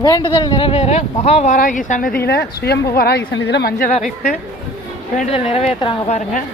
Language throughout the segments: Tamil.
வேண்டுதல் நிறைவேற மகா வாராகி சன்னதியில் சுயம்பு வாராகி சன்னதியில் மஞ்சள் அரைத்து வேண்டுதல் நிறைவேற்றுறாங்க பாருங்கள்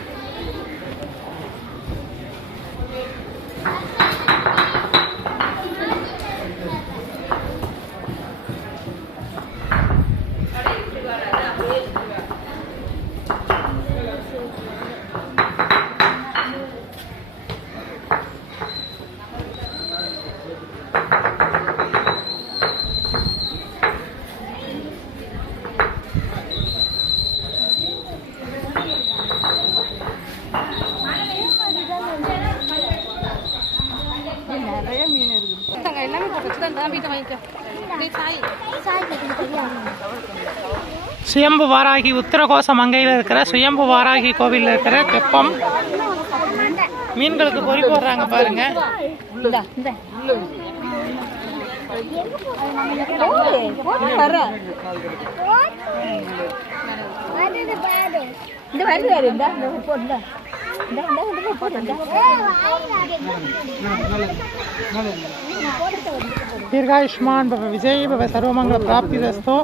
சுயம்பு வாராகி உத்தரகோச மங்கையில் இருக்கிற சுயம்பு வாராகி கோவிலில் இருக்கிற தெப்பம். மீன்களுக்கு பொறி போடுறாங்க பாருங்க. இந்த இந்த வருது இந்த தீர்காயுஷ்மான் பவ விஜய் பவ சர்வமங்கல பிராப்தி தஸ்தோ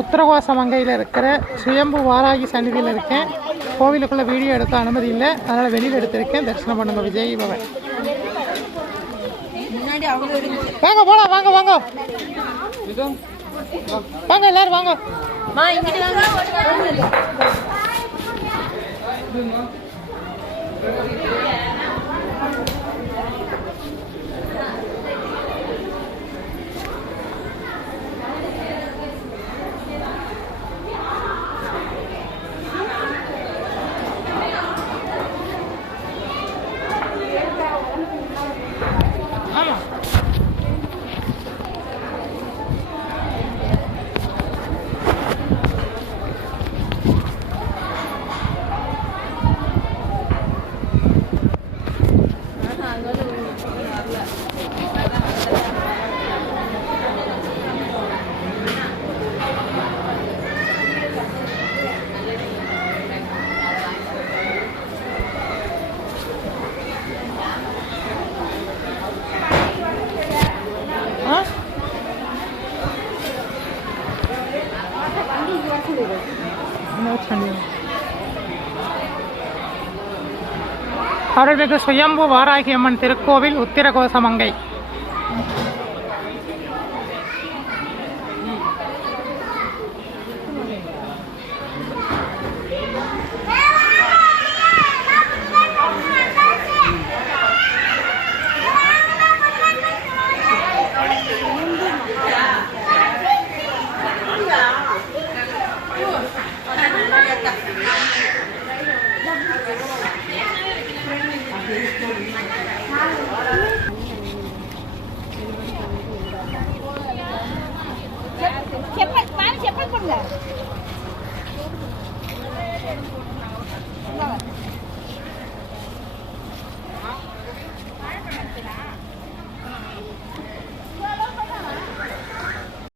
உத்தரகோச மங்கையில் இருக்கிற சுயம்பு வாராகி சன்னிதியில் இருக்கேன். கோவிலுக்குள்ளே வீடியோ எடுக்க அனுமதி இல்லை. அதனால் வெளியில் எடுத்திருக்கேன். தரிசனம் பண்ணுங்க விஜய் பவ. வாங்க போலாம் வாங்க வாங்க. வாங்க எல்லாரும் வாங்க. அருள்மிகு சுயம்பு வாராகி அம்மன் திருக்கோவில் உத்திரகோசமங்கை. Давай.